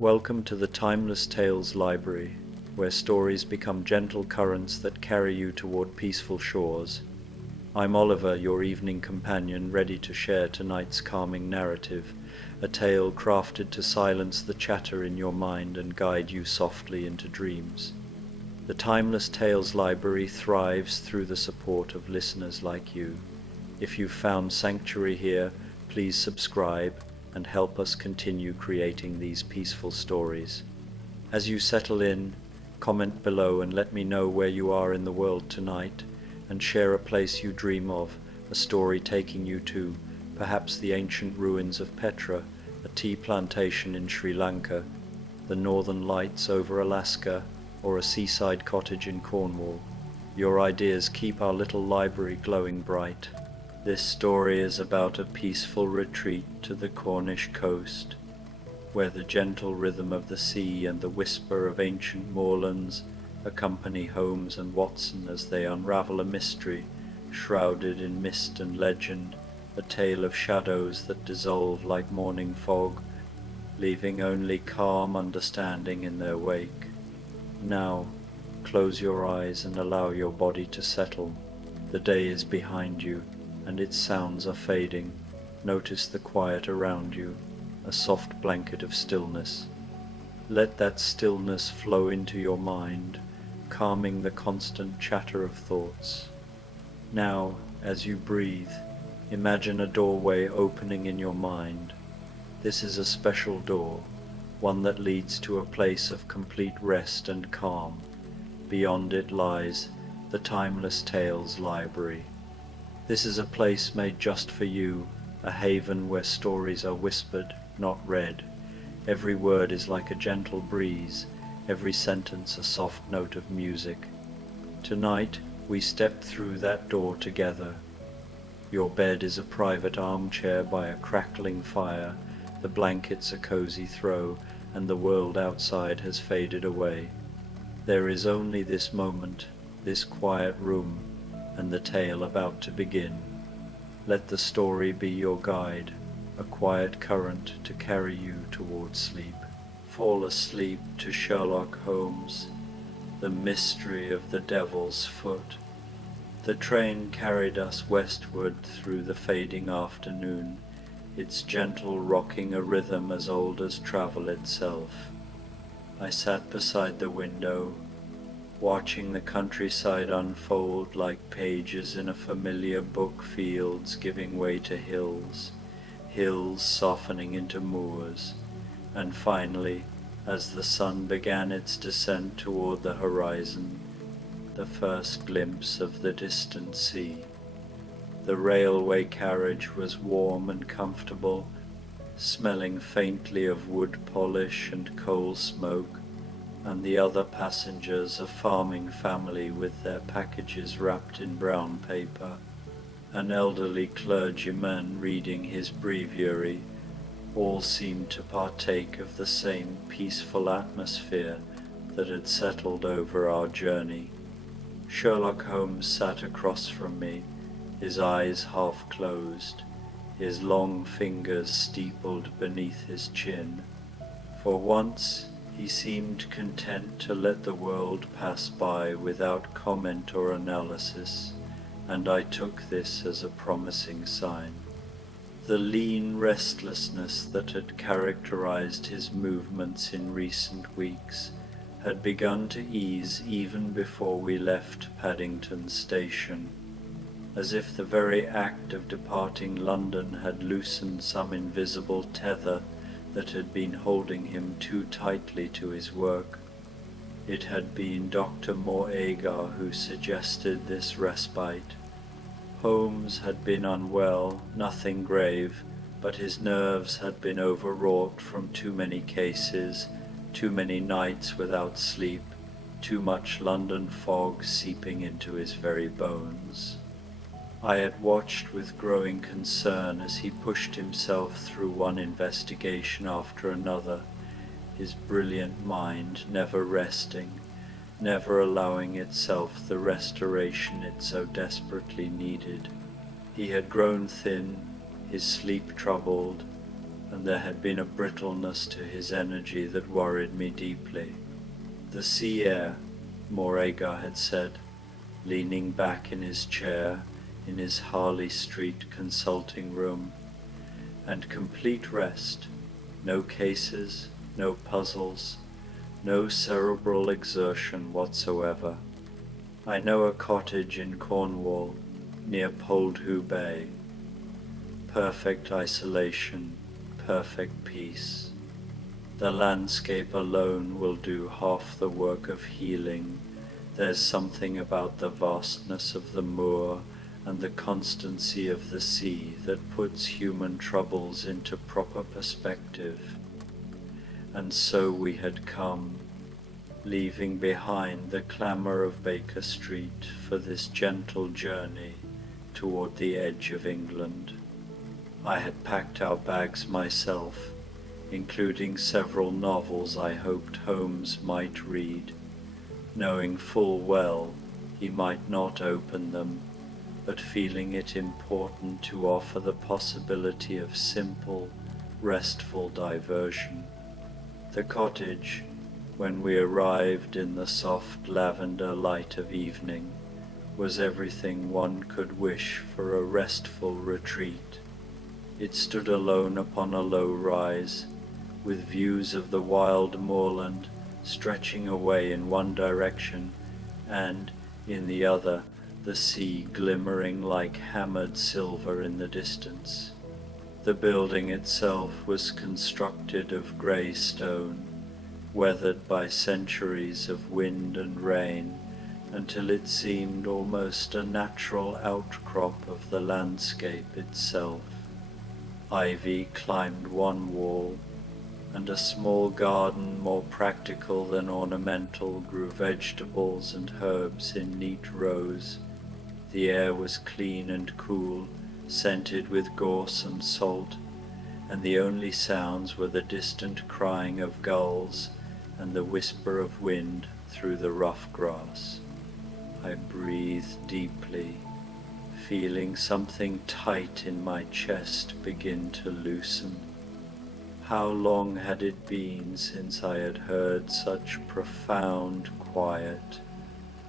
Welcome to the Timeless Tales Library, where stories become gentle currents that carry you toward peaceful shores. I'm Oliver, your evening companion, ready to share tonight's calming narrative, a tale crafted to silence the chatter in your mind and guide you softly into dreams. The Timeless Tales Library thrives through the support of listeners like you. If you've found sanctuary here, please subscribe and help us continue creating these peaceful stories. As you settle in, comment below and let me know where you are in the world tonight, and share a place you dream of, a story taking you to, perhaps the ancient ruins of Petra, a tea plantation in Sri Lanka, the northern lights over Alaska, or a seaside cottage in Cornwall. Your ideas keep our little library glowing bright. This story is about a peaceful retreat to the Cornish coast, where the gentle rhythm of the sea and the whisper of ancient moorlands accompany Holmes and Watson as they unravel a mystery shrouded in mist and legend, a tale of shadows that dissolve like morning fog, leaving only calm understanding in their wake. Now, close your eyes and allow your body to settle. The day is behind you, and its sounds are fading. Notice the quiet around you, a soft blanket of stillness. Let that stillness flow into your mind, calming the constant chatter of thoughts. Now, as you breathe, imagine a doorway opening in your mind. This is a special door, one that leads to a place of complete rest and calm. Beyond it lies the Timeless Tales Library. This is a place made just for you, a haven where stories are whispered, not read. Every word is like a gentle breeze, every sentence a soft note of music. Tonight we step through that door together. Your bed is a private armchair by a crackling fire, the blankets a cozy throw, and the world outside has faded away. There is only this moment, this quiet room, and the tale about to begin. Let the story be your guide, a quiet current to carry you towards sleep. Fall asleep to Sherlock Holmes, the mystery of the Devil's Foot. The train carried us westward through the fading afternoon, its gentle rocking a rhythm as old as travel itself. I sat beside the window, watching the countryside unfold like pages in a familiar book, fields giving way to hills, hills softening into moors, and finally, as the sun began its descent toward the horizon, the first glimpse of the distant sea. The railway carriage was warm and comfortable, smelling faintly of wood polish and coal smoke, and the other passengers a farming family with their packages wrapped in brown paper, an elderly clergyman reading his breviary. All seemed to partake of the same peaceful atmosphere that had settled over our journey. Sherlock Holmes sat across from me, his eyes half closed, his long fingers steepled beneath his chin. For once, he seemed content to let the world pass by without comment or analysis, and I took this as a promising sign. The lean restlessness that had characterized his movements in recent weeks had begun to ease even before we left Paddington Station, as if the very act of departing London had loosened some invisible tether that had been holding him too tightly to his work. It had been Dr. Moraga who suggested this respite. Holmes had been unwell, nothing grave, but his nerves had been overwrought from too many cases, too many nights without sleep, too much London fog seeping into his very bones. I had watched with growing concern as he pushed himself through one investigation after another, his brilliant mind never resting, never allowing itself the restoration it so desperately needed. He had grown thin, his sleep troubled, and there had been a brittleness to his energy that worried me deeply. The sea air, Morega had said, leaning back in his chair in his Harley Street consulting room, and complete rest, no cases, no puzzles, no cerebral exertion whatsoever. I know a cottage in Cornwall, near Poldhu Bay. Perfect isolation, perfect peace. The landscape alone will do half the work of healing. There's something about the vastness of the moor and the constancy of the sea that puts human troubles into proper perspective. And so we had come, leaving behind the clamour of Baker Street for this gentle journey toward the edge of England. I had packed our bags myself, including several novels I hoped Holmes might read, knowing full well he might not open them, but feeling it important to offer the possibility of simple, restful diversion. The cottage, when we arrived in the soft lavender light of evening, was everything one could wish for a restful retreat. It stood alone upon a low rise, with views of the wild moorland stretching away in one direction, and in the other the sea glimmering like hammered silver in the distance. The building itself was constructed of grey stone, weathered by centuries of wind and rain, until it seemed almost a natural outcrop of the landscape itself. Ivy climbed one wall, and a small garden more practical than ornamental grew vegetables and herbs in neat rows. The air was clean and cool, scented with gorse and salt, and the only sounds were the distant crying of gulls and the whisper of wind through the rough grass. I breathed deeply, feeling something tight in my chest begin to loosen. How long had it been since I had heard such profound quiet?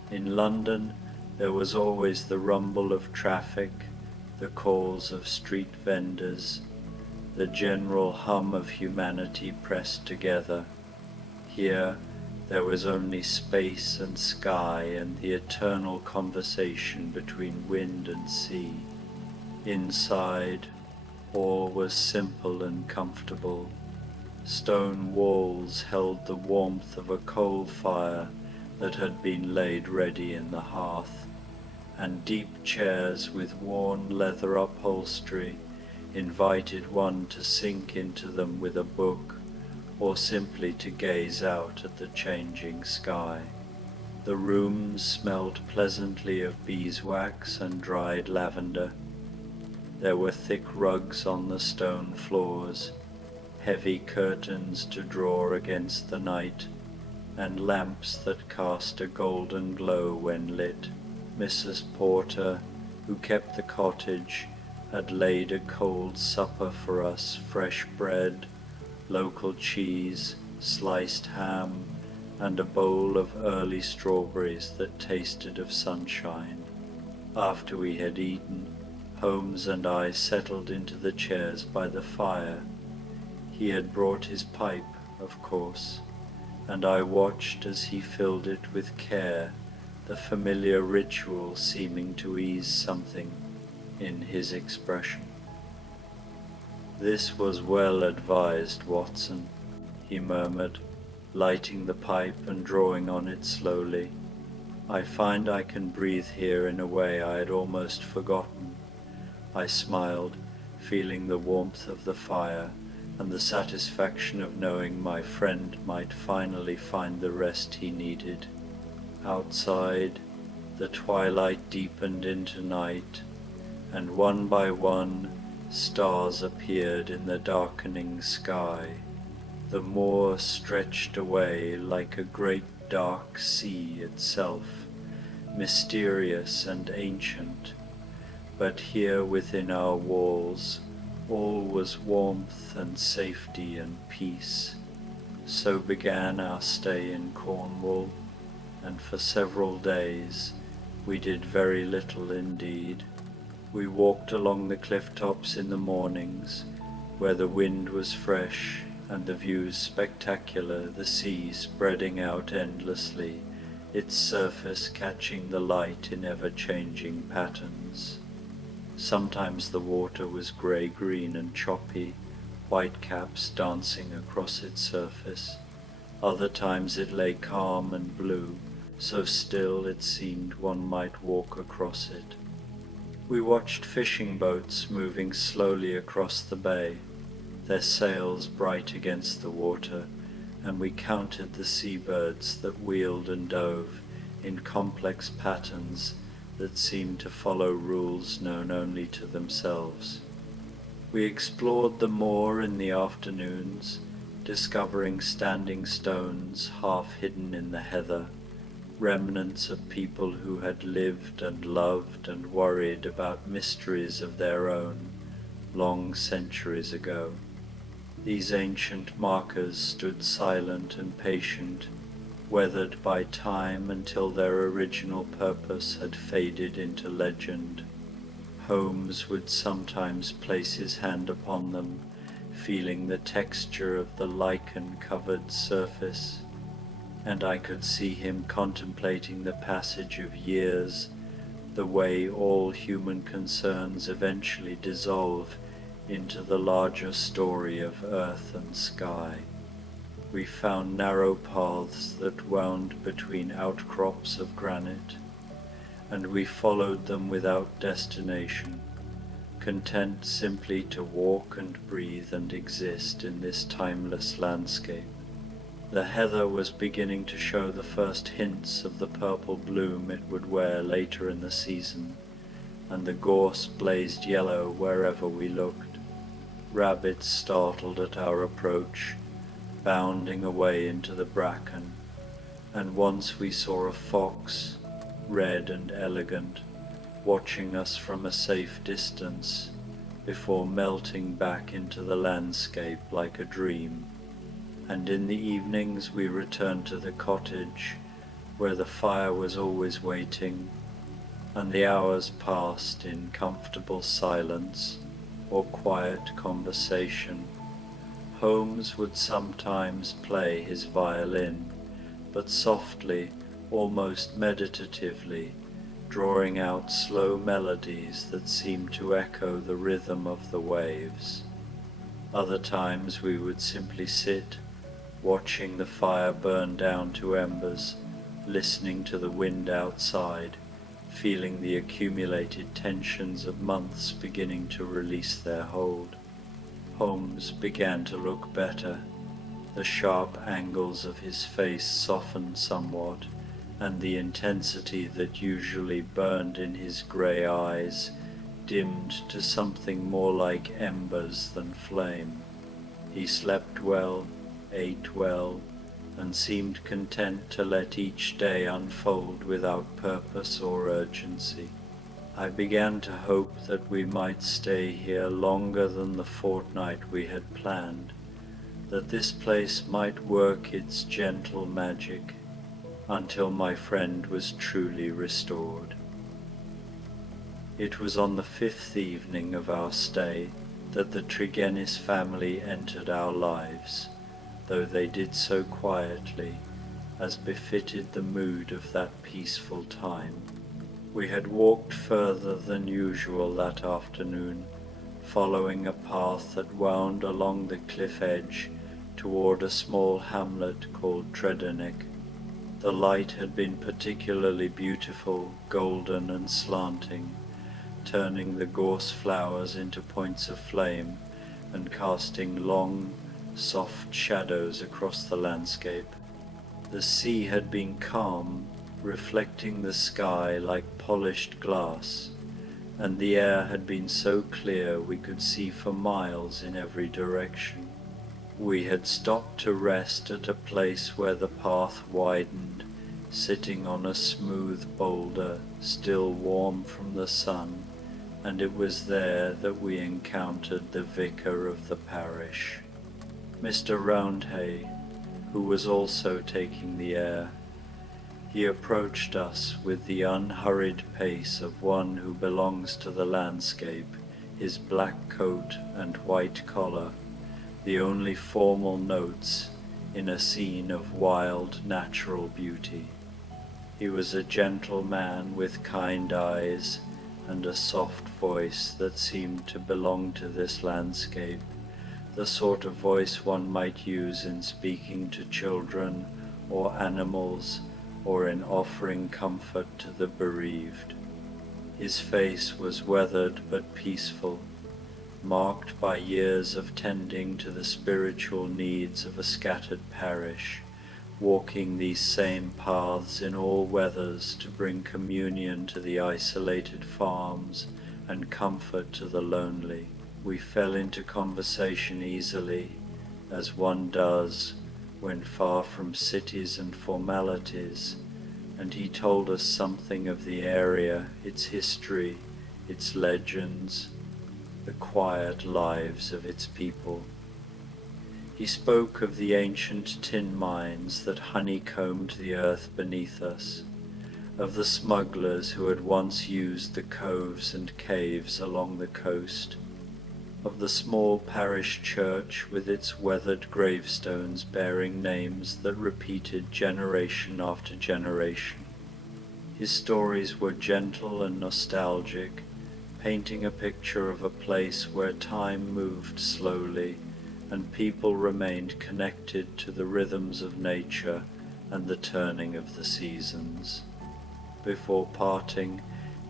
In London there was always the rumble of traffic, the calls of street vendors, the general hum of humanity pressed together. Here there was only space and sky and the eternal conversation between wind and sea. Inside, all was simple and comfortable. Stone walls held the warmth of a coal fire that had been laid ready in the hearth, and deep chairs with worn leather upholstery invited one to sink into them with a book, or simply to gaze out at the changing sky. The rooms smelled pleasantly of beeswax and dried lavender. There were thick rugs on the stone floors, heavy curtains to draw against the night, and lamps that cast a golden glow when lit. Mrs. Porter, who kept the cottage, had laid a cold supper for us, fresh bread, local cheese, sliced ham, and a bowl of early strawberries that tasted of sunshine. After we had eaten, Holmes and I settled into the chairs by the fire. He had brought his pipe, of course, and I watched as he filled it with care, the familiar ritual seeming to ease something in his expression. "This was well advised, Watson," he murmured, lighting the pipe and drawing on it slowly. "I find I can breathe here in a way I had almost forgotten." I smiled, feeling the warmth of the fire and the satisfaction of knowing my friend might finally find the rest he needed. Outside, the twilight deepened into night, and one by one stars appeared in the darkening sky. The moor stretched away like a great dark sea itself, mysterious and ancient, but here within our walls All was warmth and safety and peace. So began our stay in Cornwall, and for several days we did very little indeed. We walked along the cliff tops in the mornings, where the wind was fresh and the views spectacular, the sea spreading out endlessly, its surface catching the light in ever-changing patterns. Sometimes the water was grey-green and choppy, whitecaps dancing across its surface. Other times it lay calm and blue, so still it seemed one might walk across it. We watched fishing boats moving slowly across the bay, their sails bright against the water, and we counted the seabirds that wheeled and dove in complex patterns that seemed to follow rules known only to themselves. We explored the moor in the afternoons, discovering standing stones half hidden in the heather, remnants of people who had lived and loved and worried about mysteries of their own long centuries ago. These ancient markers stood silent and patient, weathered by time until their original purpose had faded into legend. Holmes would sometimes place his hand upon them, feeling the texture of the lichen-covered surface, and I could see him contemplating the passage of years, the way all human concerns eventually dissolve into the larger story of earth and sky. We found narrow paths that wound between outcrops of granite, and we followed them without destination, content simply to walk and breathe and exist in this timeless landscape. The heather was beginning to show the first hints of the purple bloom it would wear later in the season, and the gorse blazed yellow wherever we looked. Rabbits startled at our approach, bounding away into the bracken, and once we saw a fox, red and elegant, watching us from a safe distance, before melting back into the landscape like a dream. And in the evenings we returned to the cottage, where the fire was always waiting, and the hours passed in comfortable silence or quiet conversation. Holmes would sometimes play his violin, but softly, almost meditatively, drawing out slow melodies that seemed to echo the rhythm of the waves. Other times we would simply sit, watching the fire burn down to embers, listening to the wind outside, feeling the accumulated tensions of months beginning to release their hold. Holmes began to look better. The sharp angles of his face softened somewhat, and the intensity that usually burned in his grey eyes dimmed to something more like embers than flame. He slept well, ate well, and seemed content to let each day unfold without purpose or urgency. I began to hope that we might stay here longer than the fortnight we had planned, that this place might work its gentle magic until my friend was truly restored. It was on the 5th evening of our stay that the Tregennis family entered our lives, though they did so quietly, as befitted the mood of that peaceful time. We had walked further than usual that afternoon, following a path that wound along the cliff edge toward a small hamlet called Tredennick. The light had been particularly beautiful, golden and slanting, turning the gorse flowers into points of flame and casting long, soft shadows across the landscape. The sea had been calm, reflecting the sky like polished glass, and the air had been so clear we could see for miles in every direction. We had stopped to rest at a place where the path widened, sitting on a smooth boulder, still warm from the sun, and it was there that we encountered the vicar of the parish, Mr. Roundhay, who was also taking the air. He approached us with the unhurried pace of one who belongs to the landscape, his black coat and white collar, the only formal notes in a scene of wild natural beauty. He was a gentle man with kind eyes and a soft voice that seemed to belong to this landscape, the sort of voice one might use in speaking to children or animals or in offering comfort to the bereaved. His face was weathered but peaceful, marked by years of tending to the spiritual needs of a scattered parish, walking these same paths in all weathers to bring communion to the isolated farms and comfort to the lonely. We fell into conversation easily, as one does when far from cities and formalities, and he told us something of the area, its history, its legends, the quiet lives of its people. He spoke of the ancient tin mines that honeycombed the earth beneath us, of the smugglers who had once used the coves and caves along the coast, of the small parish church with its weathered gravestones bearing names that repeated generation after generation. His stories were gentle and nostalgic, painting a picture of a place where time moved slowly and people remained connected to the rhythms of nature and the turning of the seasons. Before parting,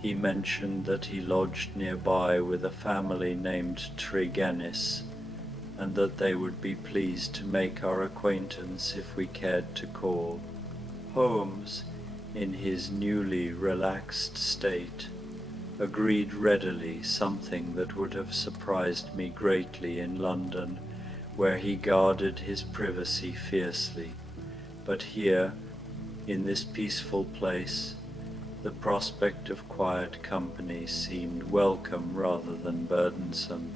he mentioned that he lodged nearby with a family named Tregennis, and that they would be pleased to make our acquaintance if we cared to call. Holmes, in his newly relaxed state, agreed readily, something that would have surprised me greatly in London, where he guarded his privacy fiercely. But here, in this peaceful place, the prospect of quiet company seemed welcome rather than burdensome,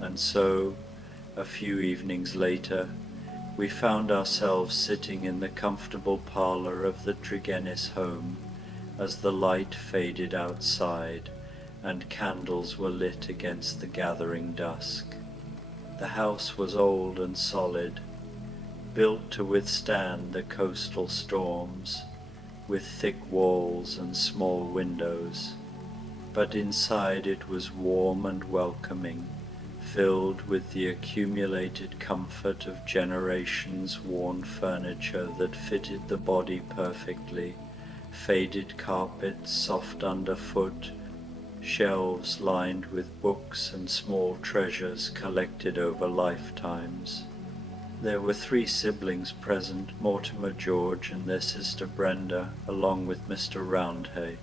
and so, a few evenings later, we found ourselves sitting in the comfortable parlour of the Tregennis home as the light faded outside and candles were lit against the gathering dusk. The house was old and solid, built to withstand the coastal storms, with thick walls and small windows, but inside it was warm and welcoming, filled with the accumulated comfort of generations' worn furniture that fitted the body perfectly, faded carpets soft underfoot, shelves lined with books and small treasures collected over lifetimes. There were 3 siblings present, Mortimer, George, and their sister Brenda, along with Mr. Roundhay.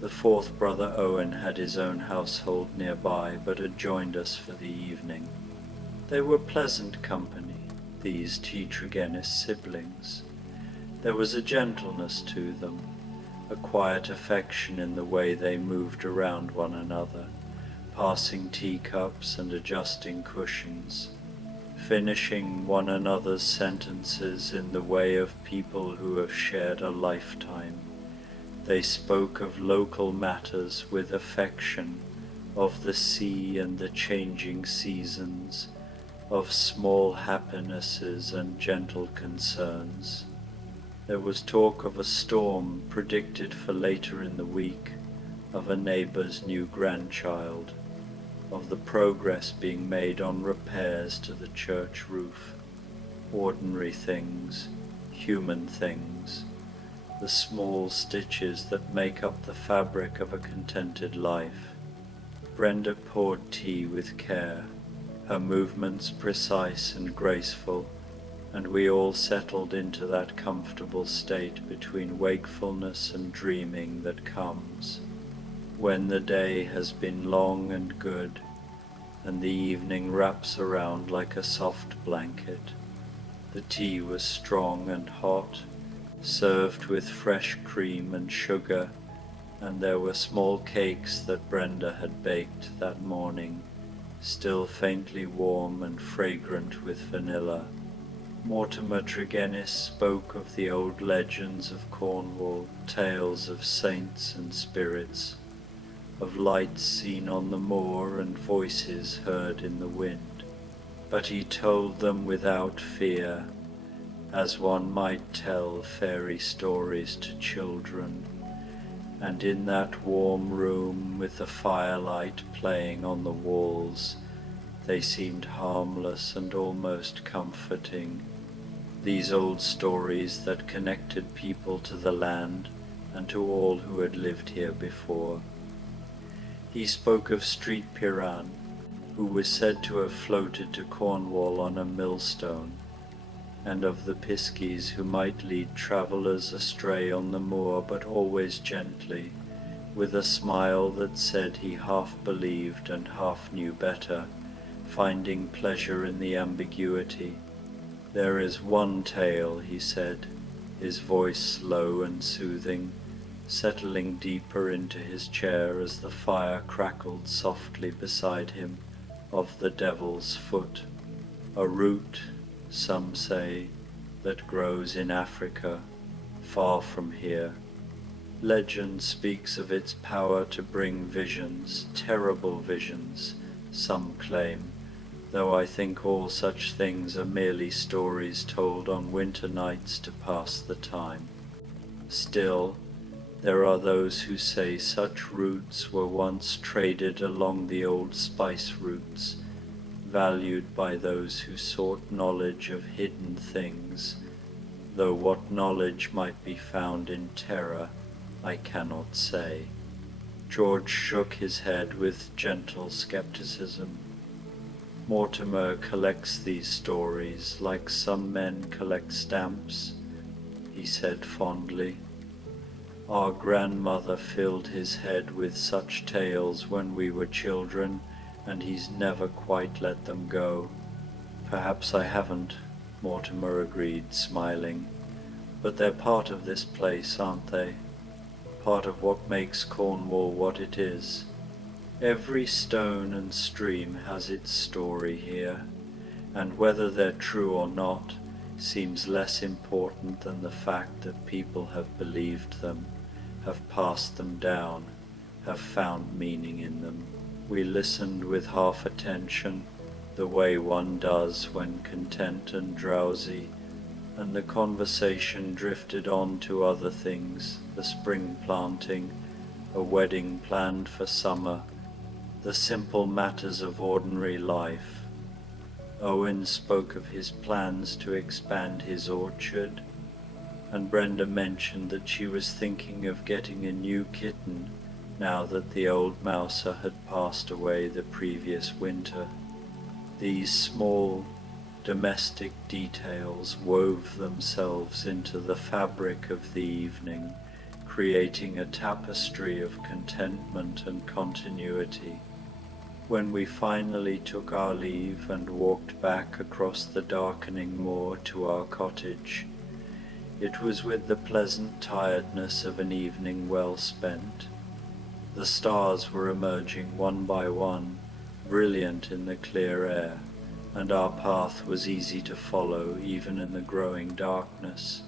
The 4th brother Owen had his own household nearby, but had joined us for the evening. They were pleasant company, these T. Tregennis siblings. There was a gentleness to them, a quiet affection in the way they moved around one another, passing teacups and adjusting cushions, finishing one another's sentences in the way of people who have shared a lifetime. They spoke of local matters with affection, of the sea and the changing seasons, of small happinesses and gentle concerns. There was talk of a storm predicted for later in the week, of a neighbour's new grandchild, of the progress being made on repairs to the church roof. Ordinary things, human things, the small stitches that make up the fabric of a contented life. Brenda poured tea with care, her movements precise and graceful, and we all settled into that comfortable state between wakefulness and dreaming that comes when the day has been long and good, and the evening wraps around like a soft blanket. The tea was strong and hot, served with fresh cream and sugar, and there were small cakes that Brenda had baked that morning, still faintly warm and fragrant with vanilla. Mortimer Tregennis spoke of the old legends of Cornwall, tales of saints and spirits, of lights seen on the moor and voices heard in the wind. But he told them without fear, as one might tell fairy stories to children, and in that warm room with the firelight playing on the walls, they seemed harmless and almost comforting. These old stories that connected people to the land and to all who had lived here before. He spoke of Street Piran, who was said to have floated to Cornwall on a millstone, and of the piskies who might lead travellers astray on the moor, but always gently, with a smile that said he half believed and half knew better, finding pleasure in the ambiguity. "There is one tale," he said, his voice slow and soothing, settling deeper into his chair as the fire crackled softly beside him, "of the devil's foot, a root, some say, that grows in Africa, far from here. Legend speaks of its power to bring visions, terrible visions, some claim, though I think all such things are merely stories told on winter nights to pass the time. Still, there are those who say such roots were once traded along the old spice routes, valued by those who sought knowledge of hidden things, though what knowledge might be found in terror, I cannot say." George shook his head with gentle skepticism. "Mortimer collects these stories like some men collect stamps," he said fondly. "Our grandmother filled his head with such tales when we were children, and he's never quite let them go." "Perhaps I haven't," Mortimer agreed, smiling. "But they're part of this place, aren't they? Part of what makes Cornwall what it is. Every stone and stream has its story here, and whether they're true or not seems less important than the fact that people have believed them, have passed them down, have found meaning in them." We listened with half attention, the way one does when content and drowsy, and the conversation drifted on to other things, the spring planting, a wedding planned for summer, the simple matters of ordinary life. Owen spoke of his plans to expand his orchard, and Brenda mentioned that she was thinking of getting a new kitten now that the old mouser had passed away the previous winter. These small, domestic details wove themselves into the fabric of the evening, creating a tapestry of contentment and continuity. When we finally took our leave and walked back across the darkening moor to our cottage, it was with the pleasant tiredness of an evening well spent. The stars were emerging one by one, brilliant in the clear air, and our path was easy to follow even in the growing darkness.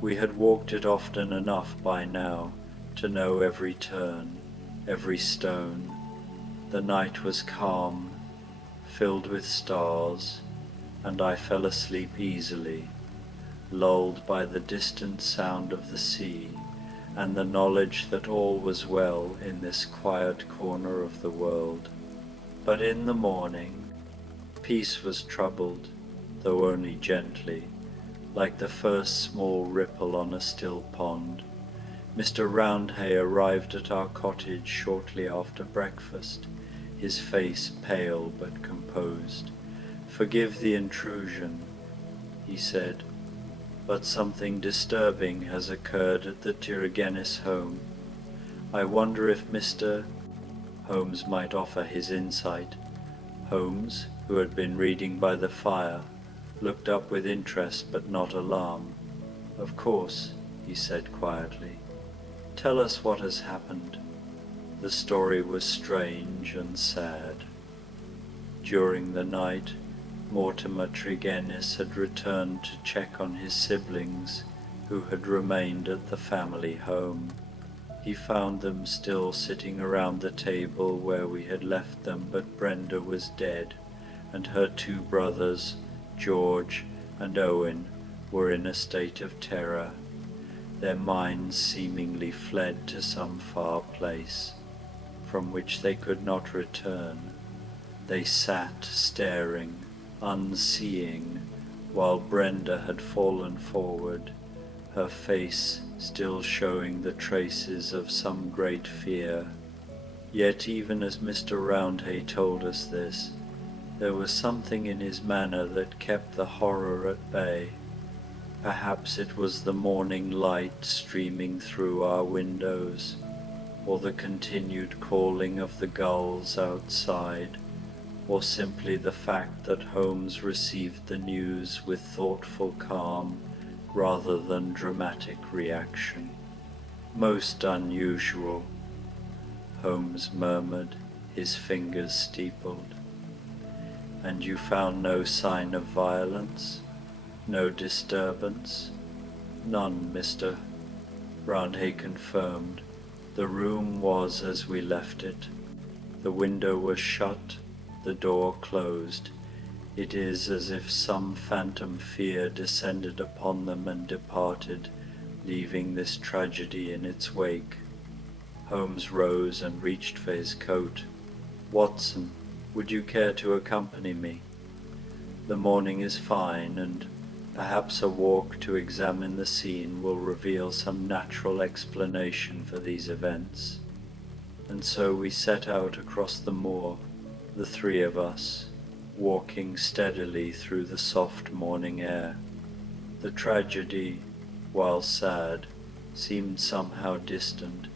We had walked it often enough by now to know every turn, every stone. The night was calm, filled with stars, and I fell asleep easily, lulled by the distant sound of the sea and the knowledge that all was well in this quiet corner of the world. But in the morning, peace was troubled, though only gently, like the first small ripple on a still pond. Mr. Roundhay arrived at our cottage shortly after breakfast, his face pale but composed. "Forgive the intrusion," he said, "but something disturbing has occurred at the Tregennis home. I wonder if Mr. Holmes might offer his insight." Holmes, who had been reading by the fire, looked up with interest but not alarm. "Of course," he said quietly. Tell us what has happened." The story was strange and sad. During the night, Mortimer Tregennis had returned to check on his siblings, who had remained at the family home. He found them still sitting around the table where we had left them, but Brenda was dead, and her two brothers, George and Owen, were in a state of terror. Their minds seemingly fled to some far place, from which they could not return. They sat staring, unseeing, while Brenda had fallen forward, her face still showing the traces of some great fear. Yet even as Mr. Roundhay told us this, there was something in his manner that kept the horror at bay. Perhaps it was the morning light streaming through our windows, or the continued calling of the gulls outside, or simply the fact that Holmes received the news with thoughtful calm rather than dramatic reaction. "Most unusual," Holmes murmured, his fingers steepled. "And you found no sign of violence? No disturbance?" "None, Mr. Roundhay confirmed. The room was as we left it. The window was shut, the door closed. It is as if some phantom fear descended upon them and departed, leaving this tragedy in its wake." Holmes rose and reached for his coat. "Watson, would you care to accompany me? The morning is fine, and perhaps a walk to examine the scene will reveal some natural explanation for these events." And so we set out across the moor, the three of us, walking steadily through the soft morning air. The tragedy, while sad, seemed somehow distant,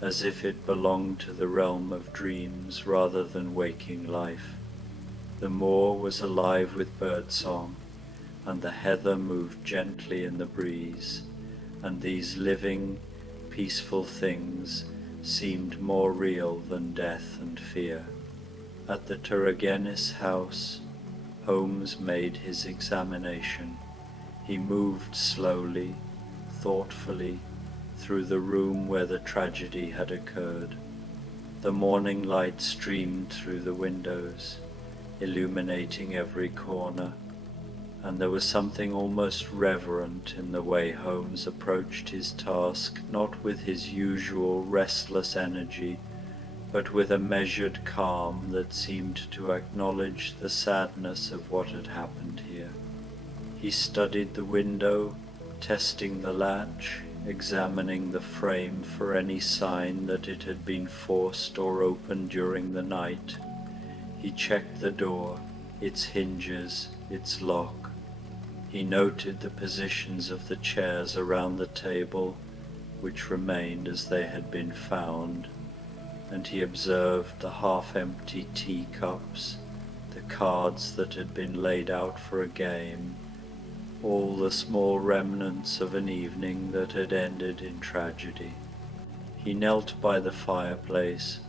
as if it belonged to the realm of dreams rather than waking life. The moor was alive with birdsong, and the heather moved gently in the breeze, and these living, peaceful things seemed more real than death and fear. At the Tregennis house, Holmes made his examination. He moved slowly, thoughtfully, through the room where the tragedy had occurred. The morning light streamed through the windows, illuminating every corner, and there was something almost reverent in the way Holmes approached his task, not with his usual restless energy, but with a measured calm that seemed to acknowledge the sadness of what had happened here. He studied the window, testing the latch, examining the frame for any sign that it had been forced or opened during the night. He checked the door, its hinges, its lock. He noted the positions of the chairs around the table, which remained as they had been found, and he observed the half-empty teacups, the cards that had been laid out for a game, all the small remnants of an evening that had ended in tragedy. He knelt by the fireplace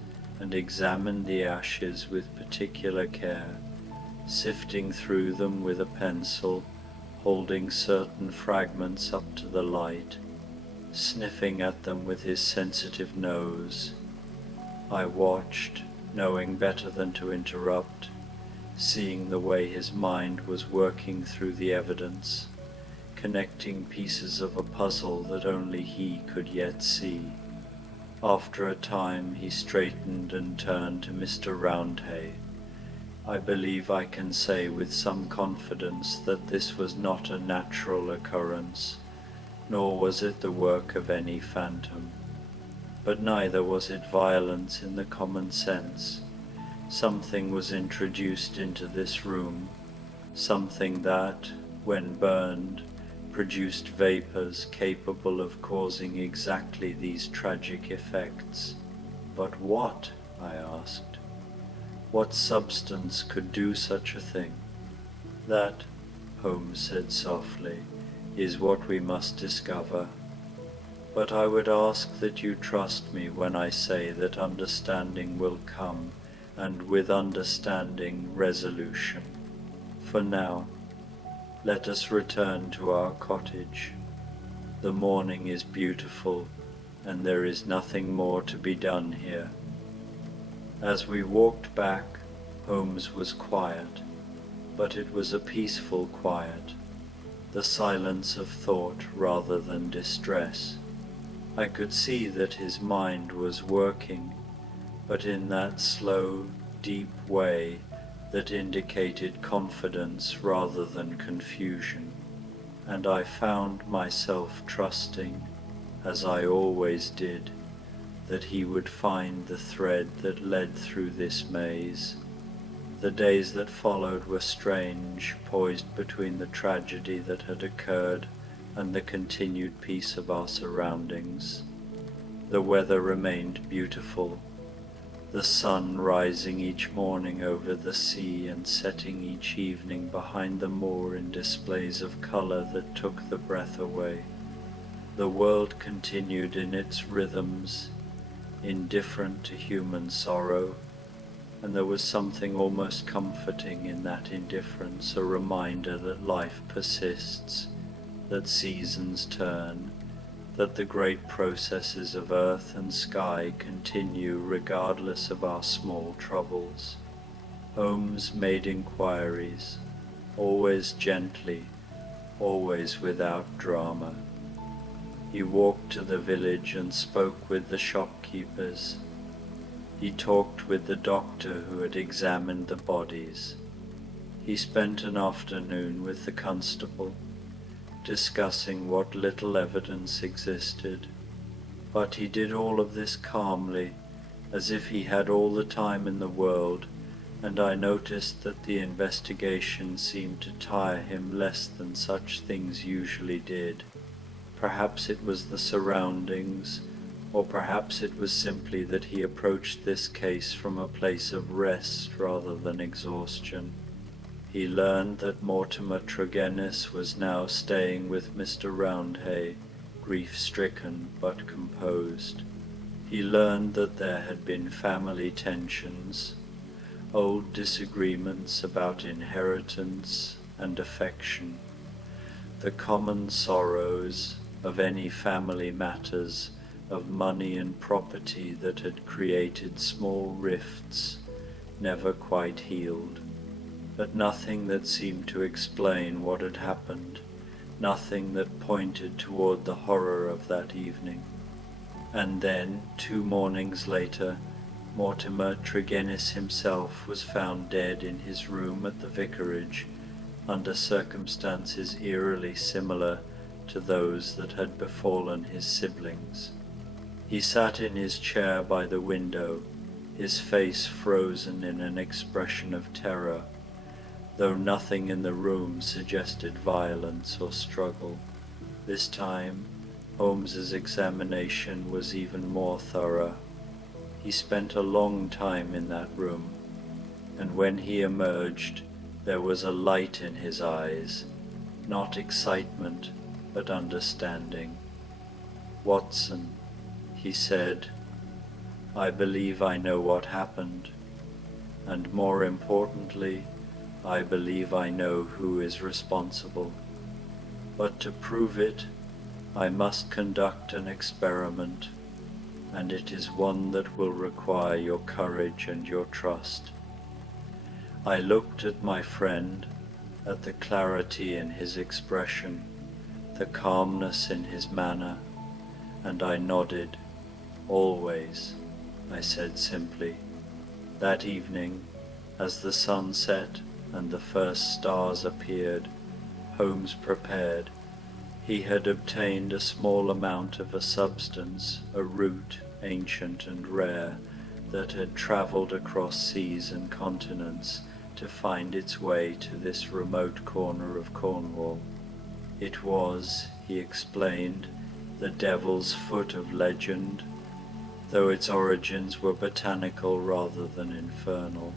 and examined the ashes with particular care, sifting through them with a pencil, holding certain fragments up to the light, sniffing at them with his sensitive nose. I watched, knowing better than to interrupt, seeing the way his mind was working through the evidence, connecting pieces of a puzzle that only he could yet see. After a time he straightened and turned to Mr. Roundhay. "I believe I can say with some confidence that this was not a natural occurrence, nor was it the work of any phantom. But neither was it violence in the common sense. Something was introduced into this room, something that, when burned, produced vapors capable of causing exactly these tragic effects." "But what?" I asked. "What substance could do such a thing?" "That," Holmes said softly, "is what we must discover." But I would ask that you trust me when I say that understanding will come, and with understanding resolution. For now, let us return to our cottage. The morning is beautiful, and there is nothing more to be done here. As we walked back, Holmes was quiet, but it was a peaceful quiet, the silence of thought rather than distress. I could see that his mind was working, but in that slow, deep way that indicated confidence rather than confusion, and I found myself trusting, as I always did, that he would find the thread that led through this maze. The days that followed were strange, poised between the tragedy that had occurred and the continued peace of our surroundings. The weather remained beautiful, the sun rising each morning over the sea and setting each evening behind the moor in displays of colour that took the breath away. The world continued in its rhythms, indifferent to human sorrow, and there was something almost comforting in that indifference, a reminder that life persists, that seasons turn, that the great processes of earth and sky continue regardless of our small troubles. Holmes made inquiries, always gently, always without drama. He walked to the village and spoke with the shopkeepers. He talked with the doctor who had examined the bodies. He spent an afternoon with the constable, discussing what little evidence existed, but he did all of this calmly, as if he had all the time in the world, and I noticed that the investigation seemed to tire him less than such things usually did. Perhaps it was the surroundings, or perhaps it was simply that he approached this case from a place of rest rather than exhaustion. He learned that Mortimer Tregennis was now staying with Mr. Roundhay, grief-stricken but composed. He learned that there had been family tensions, old disagreements about inheritance and affection, the common sorrows of any family matters, of money and property that had created small rifts, never quite healed. But nothing that seemed to explain what had happened, nothing that pointed toward the horror of that evening. And then, 2 mornings later, Mortimer Tregennis himself was found dead in his room at the vicarage, under circumstances eerily similar to those that had befallen his siblings. He sat in his chair by the window, his face frozen in an expression of terror, though nothing in the room suggested violence or struggle. This time, Holmes's examination was even more thorough. He spent a long time in that room, and when he emerged, there was a light in his eyes, not excitement, but understanding. "Watson," he said, "I believe I know what happened, and more importantly, I believe I know who is responsible. But to prove it, I must conduct an experiment, and it is one that will require your courage and your trust." I looked at my friend, at the clarity in his expression, the calmness in his manner, and I nodded. "Always," I said simply. That evening, as the sun set and the first stars appeared, Holmes prepared. He had obtained a small amount of a substance, a root, ancient and rare, that had travelled across seas and continents to find its way to this remote corner of Cornwall. It was, he explained, the devil's foot of legend, though its origins were botanical rather than infernal.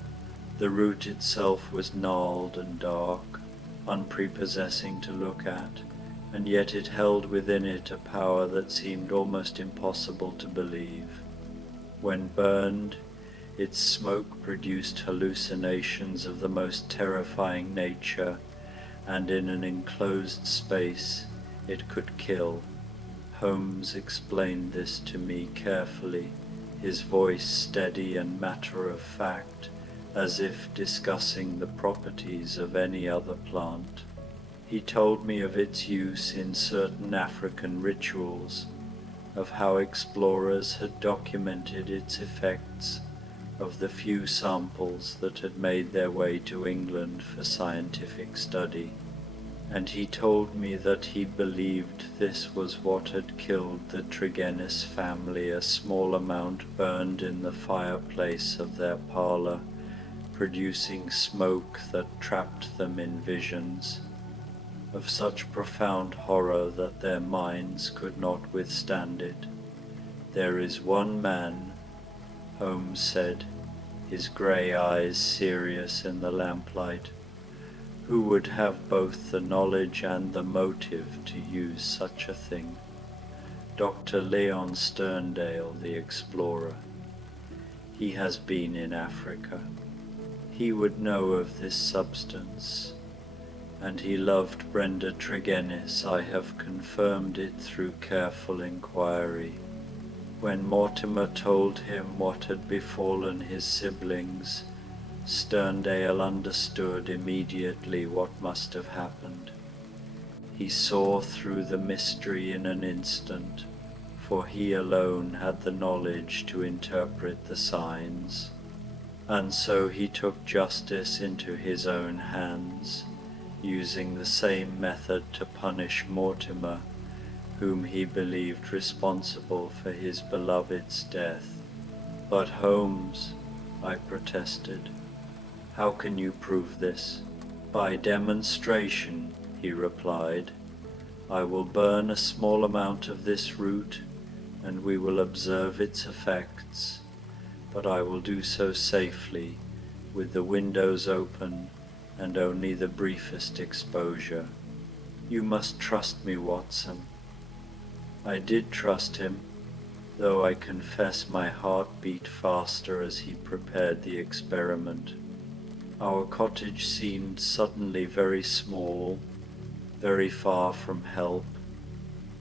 The root itself was gnarled and dark, unprepossessing to look at, and yet it held within it a power that seemed almost impossible to believe. When burned, its smoke produced hallucinations of the most terrifying nature, and in an enclosed space it could kill. Holmes explained this to me carefully, his voice steady and matter-of-fact, as if discussing the properties of any other plant. He told me of its use in certain African rituals, of how explorers had documented its effects, of the few samples that had made their way to England for scientific study. And he told me that he believed this was what had killed the Tregennis family. A small amount burned in the fireplace of their parlour, producing smoke that trapped them in visions of such profound horror that their minds could not withstand it. "There is one man," Holmes said, his grey eyes serious in the lamplight, "who would have both the knowledge and the motive to use such a thing. Dr. Leon Sterndale, the explorer. He has been in Africa. He would know of this substance, and he loved Brenda Tregennis. I have confirmed it through careful inquiry. When Mortimer told him what had befallen his siblings, Sterndale understood immediately what must have happened. He saw through the mystery in an instant, for he alone had the knowledge to interpret the signs, and so he took justice into his own hands, using the same method to punish Mortimer, whom he believed responsible for his beloved's death." "But Holmes," I protested, "how can you prove this?" "By demonstration," he replied. "I will burn a small amount of this root, and we will observe its effects, but I will do so safely, with the windows open and only the briefest exposure. You must trust me, Watson." I did trust him, though I confess my heart beat faster as he prepared the experiment. Our cottage seemed suddenly very small, very far from help,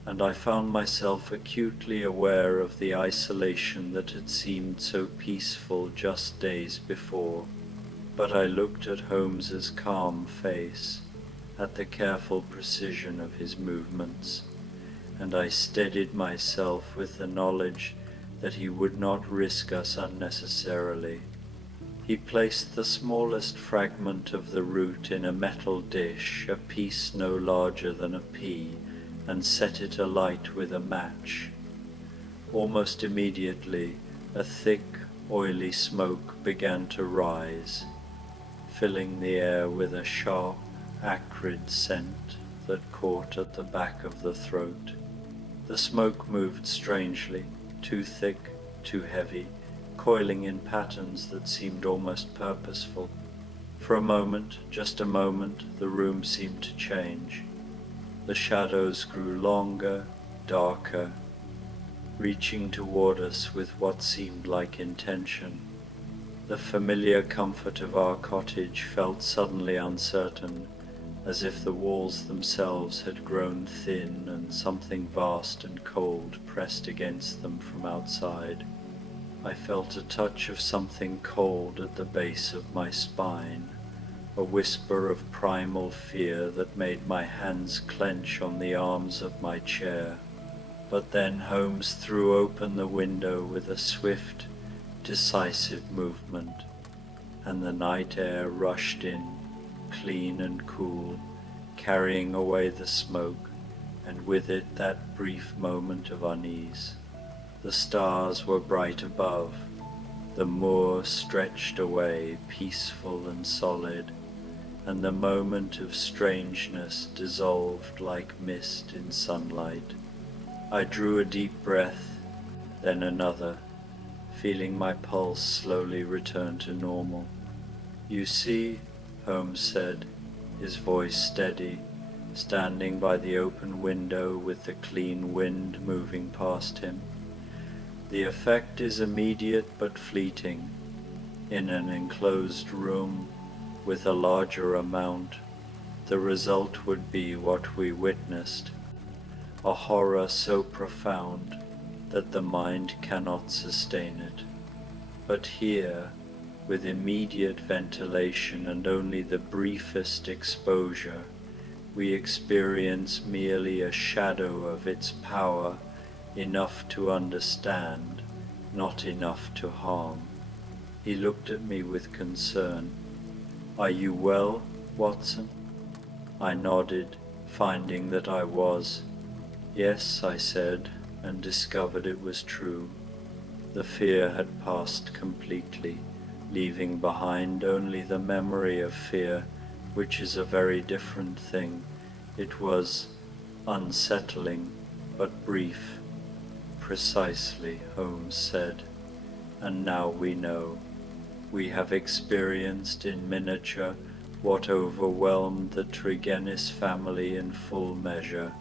and I found myself acutely aware of the isolation that had seemed so peaceful just days before. But I looked at Holmes's calm face, at the careful precision of his movements, and I steadied myself with the knowledge that he would not risk us unnecessarily. He placed the smallest fragment of the root in a metal dish, a piece no larger than a pea, and set it alight with a match. Almost immediately, a thick, oily smoke began to rise, filling the air with a sharp, acrid scent that caught at the back of the throat. The smoke moved strangely, too thick, too heavy, coiling in patterns that seemed almost purposeful. For a moment, just a moment, the room seemed to change. The shadows grew longer, darker, reaching toward us with what seemed like intention. The familiar comfort of our cottage felt suddenly uncertain, as if the walls themselves had grown thin and something vast and cold pressed against them from outside. I felt a touch of something cold at the base of my spine, a whisper of primal fear that made my hands clench on the arms of my chair. But then Holmes threw open the window with a swift, decisive movement, and the night air rushed in, clean and cool, carrying away the smoke, and with it that brief moment of unease. The stars were bright above, the moor stretched away, peaceful and solid, and the moment of strangeness dissolved like mist in sunlight. I drew a deep breath, then another, feeling my pulse slowly return to normal. "You see," Holmes said, his voice steady, standing by the open window with the clean wind moving past him. The effect is immediate but fleeting. In an enclosed room with a larger amount, the result would be what we witnessed, a horror so profound that the mind cannot sustain it. But here, with immediate ventilation and only the briefest exposure, we experience merely a shadow of its power, enough to understand, not enough to harm. He looked at me with concern. "Are you well, Watson?" I nodded, finding that I was. "Yes," I said, and discovered it was true. The fear had passed completely, leaving behind only the memory of fear, which is a very different thing. It was unsettling, but brief. "Precisely," Holmes said. "And now we know. We have experienced in miniature what overwhelmed the Tregennis family in full measure.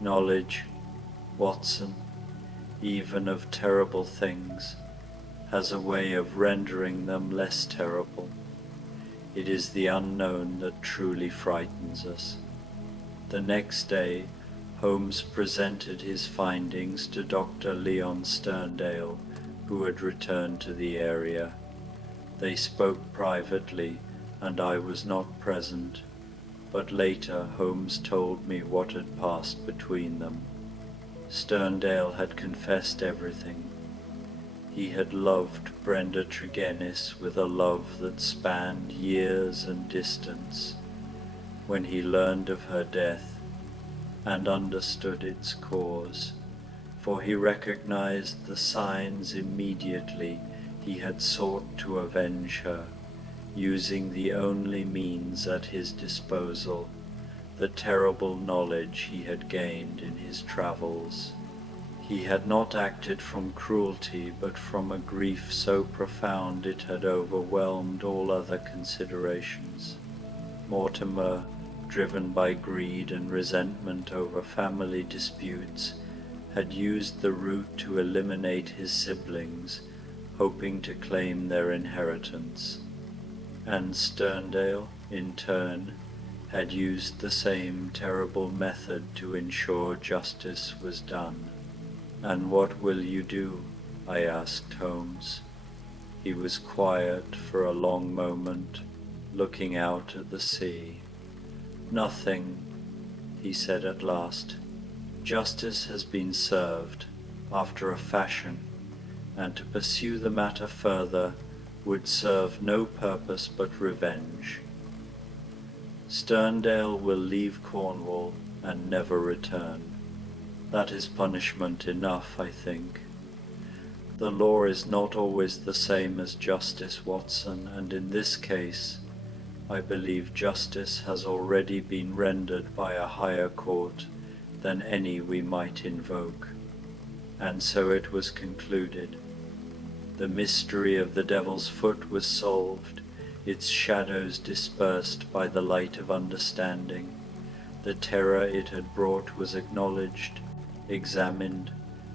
Knowledge, Watson, even of terrible things, has a way of rendering them less terrible. It is the unknown that truly frightens us." The next day, Holmes presented his findings to Dr. Leon Sterndale, who had returned to the area. They spoke privately, and I was not present, but later Holmes told me what had passed between them. Sterndale had confessed everything. He had loved Brenda Tregennis with a love that spanned years and distance. When he learned of her death, and understood its cause, for he recognized the signs immediately, he had sought to avenge her, using the only means at his disposal, the terrible knowledge he had gained in his travels. He had not acted from cruelty, but from a grief so profound it had overwhelmed all other considerations. Mortimer, driven by greed and resentment over family disputes, had used the route to eliminate his siblings, hoping to claim their inheritance. And Sterndale, in turn, had used the same terrible method to ensure justice was done. "And what will you do?" I asked Holmes. He was quiet for a long moment, looking out at the sea. "Nothing," he said at last. "Justice has been served, after a fashion, and to pursue the matter further would serve no purpose but revenge. Sterndale will leave Cornwall and never return. That is punishment enough, I think. The law is not always the same as justice, Watson, and in this case, I believe justice has already been rendered by a higher court than any we might invoke." And so it was concluded. The mystery of the Devil's Foot was solved, its shadows dispersed by the light of understanding. The terror it had brought was acknowledged, examined,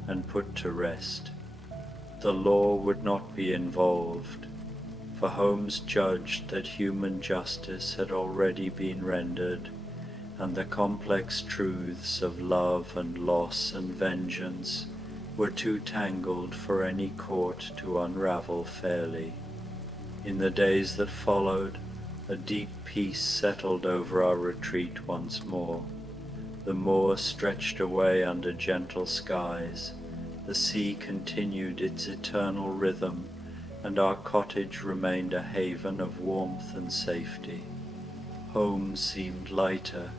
and put to rest. The law would not be involved, for Holmes judged that human justice had already been rendered, and the complex truths of love and loss and vengeance were too tangled for any court to unravel fairly. In the days that followed, a deep peace settled over our retreat once more. The moor stretched away under gentle skies, the sea continued its eternal rhythm, and our cottage remained a haven of warmth and safety. Holmes seemed lighter,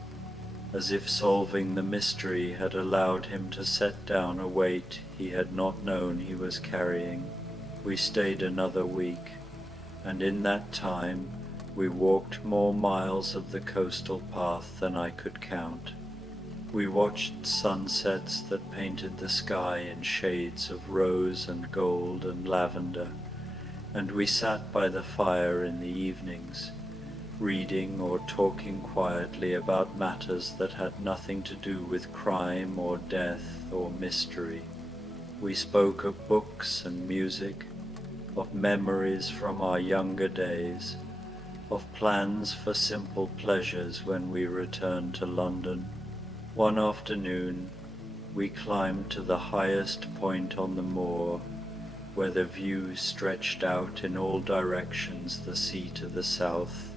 as if solving the mystery had allowed him to set down a weight he had not known he was carrying. We stayed another week, and in that time we walked more miles of the coastal path than I could count. We watched sunsets that painted the sky in shades of rose and gold and lavender, and we sat by the fire in the evenings, reading or talking quietly about matters that had nothing to do with crime or death or mystery. We spoke of books and music, of memories from our younger days, of plans for simple pleasures when we returned to London. One afternoon, we climbed to the highest point on the moor, where the view stretched out in all directions, the sea to the south,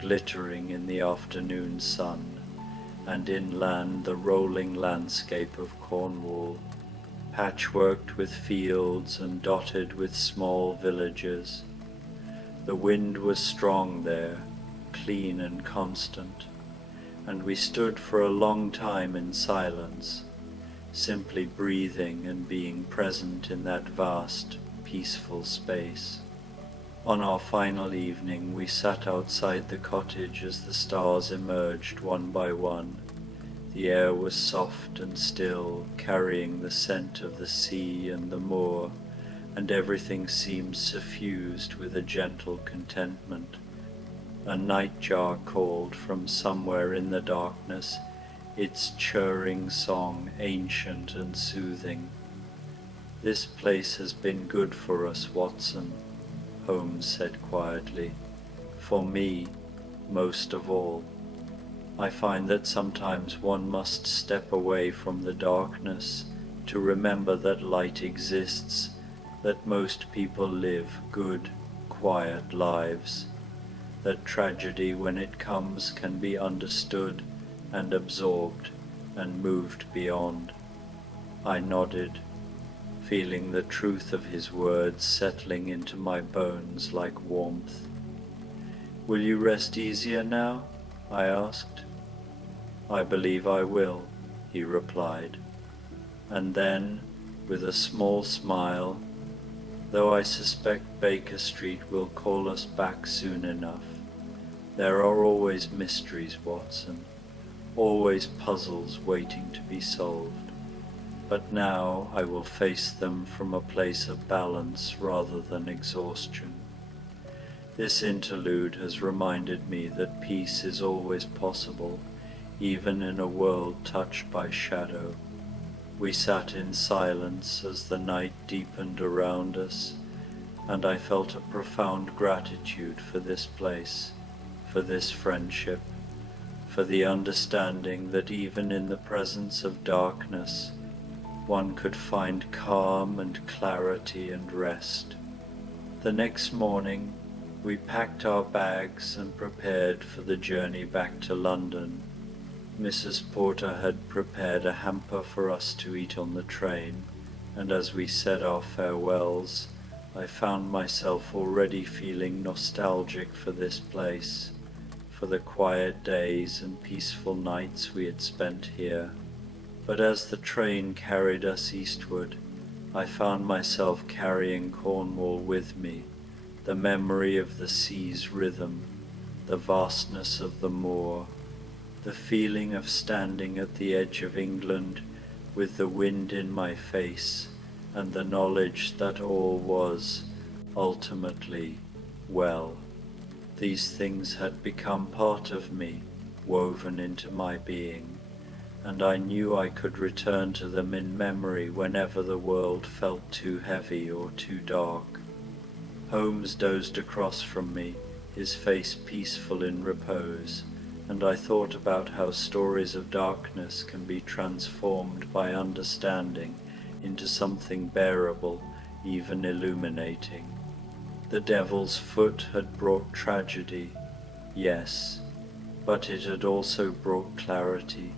glittering in the afternoon sun, and inland the rolling landscape of Cornwall, patchworked with fields and dotted with small villages. The wind was strong there, clean and constant, and we stood for a long time in silence, simply breathing and being present in that vast, peaceful space. On our final evening, we sat outside the cottage as the stars emerged one by one. The air was soft and still, carrying the scent of the sea and the moor, and everything seemed suffused with a gentle contentment. A nightjar called from somewhere in the darkness, its churring song ancient and soothing. "This place has been good for us, Watson," Holmes said quietly. "For me, most of all. I find that sometimes one must step away from the darkness to remember that light exists, that most people live good, quiet lives, that tragedy when it comes can be understood and absorbed and moved beyond." I nodded, feeling the truth of his words settling into my bones like warmth. "Will you rest easier now?" I asked. "I believe I will," he replied, and then, with a small smile, "though I suspect Baker Street will call us back soon enough. There are always mysteries, Watson, always puzzles waiting to be solved, but now I will face them from a place of balance rather than exhaustion. This interlude has reminded me that peace is always possible, even in a world touched by shadow." We sat in silence as the night deepened around us, and I felt a profound gratitude for this place, for this friendship, for the understanding that even in the presence of darkness, one could find calm and clarity and rest. The next morning, we packed our bags and prepared for the journey back to London. Mrs. Porter had prepared a hamper for us to eat on the train, and as we said our farewells, I found myself already feeling nostalgic for this place, for the quiet days and peaceful nights we had spent here. But as the train carried us eastward, I found myself carrying Cornwall with me, the memory of the sea's rhythm, the vastness of the moor, the feeling of standing at the edge of England with the wind in my face, and the knowledge that all was, ultimately, well. These things had become part of me, woven into my being, and I knew I could return to them in memory whenever the world felt too heavy or too dark. Holmes dozed across from me, his face peaceful in repose, and I thought about how stories of darkness can be transformed by understanding into something bearable, even illuminating. The Devil's Foot had brought tragedy, yes, but it had also brought clarity.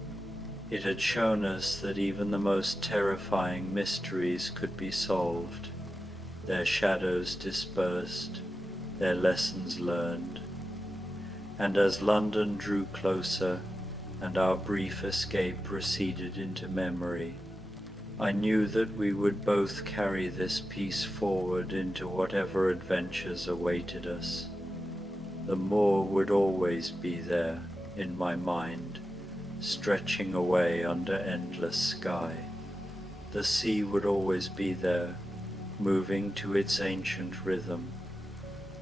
It had shown us that even the most terrifying mysteries could be solved, their shadows dispersed, their lessons learned. And as London drew closer and our brief escape receded into memory, I knew that we would both carry this peace forward into whatever adventures awaited us. The moor would always be there in my mind, stretching away under endless sky. The sea would always be there, moving to its ancient rhythm,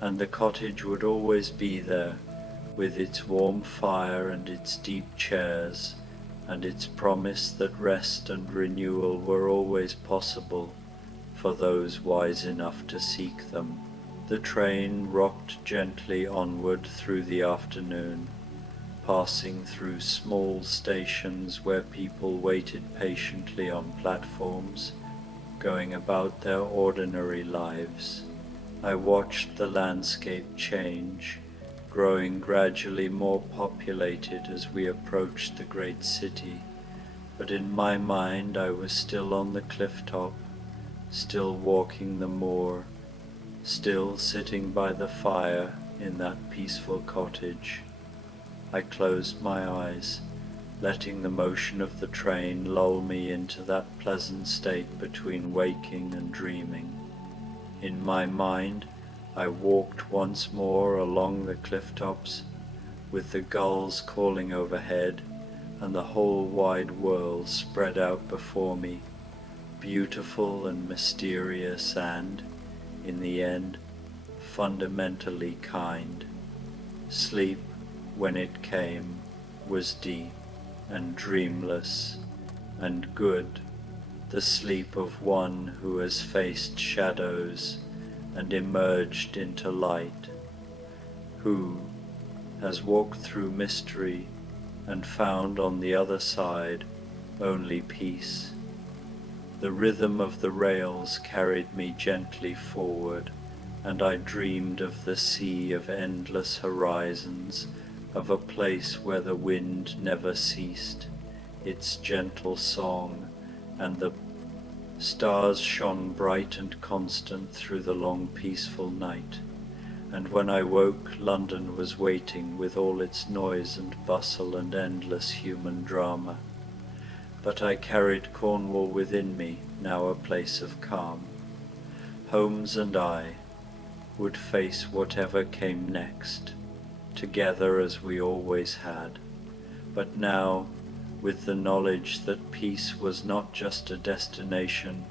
and the cottage would always be there, with its warm fire and its deep chairs, and its promise that rest and renewal were always possible for those wise enough to seek them. The train rocked gently onward through the afternoon, passing through small stations where people waited patiently on platforms, going about their ordinary lives. I watched the landscape change, growing gradually more populated as we approached the great city, but in my mind I was still on the cliff top, still walking the moor, still sitting by the fire in that peaceful cottage. I closed my eyes, letting the motion of the train lull me into that pleasant state between waking and dreaming. In my mind, I walked once more along the cliff tops, with the gulls calling overhead and the whole wide world spread out before me, beautiful and mysterious and, in the end, fundamentally kind. Sleep, when it came, was deep and dreamless and good, the sleep of one who has faced shadows and emerged into light, who has walked through mystery and found on the other side only peace. The rhythm of the rails carried me gently forward, and I dreamed of the sea of endless horizons, of a place where the wind never ceased its gentle song, and the stars shone bright and constant through the long peaceful night. And when I woke, London was waiting with all its noise and bustle and endless human drama. But I carried Cornwall within me, now a place of calm. Holmes and I would face whatever came next, together as we always had, but now with the knowledge that peace was not just a destination,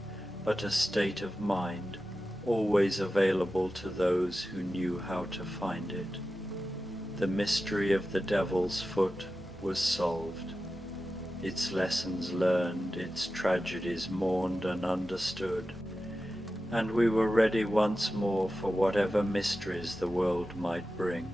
but a state of mind, always available to those who knew how to find it. The mystery of the Devil's Foot was solved, its lessons learned, its tragedies mourned and understood, and we were ready once more for whatever mysteries the world might bring.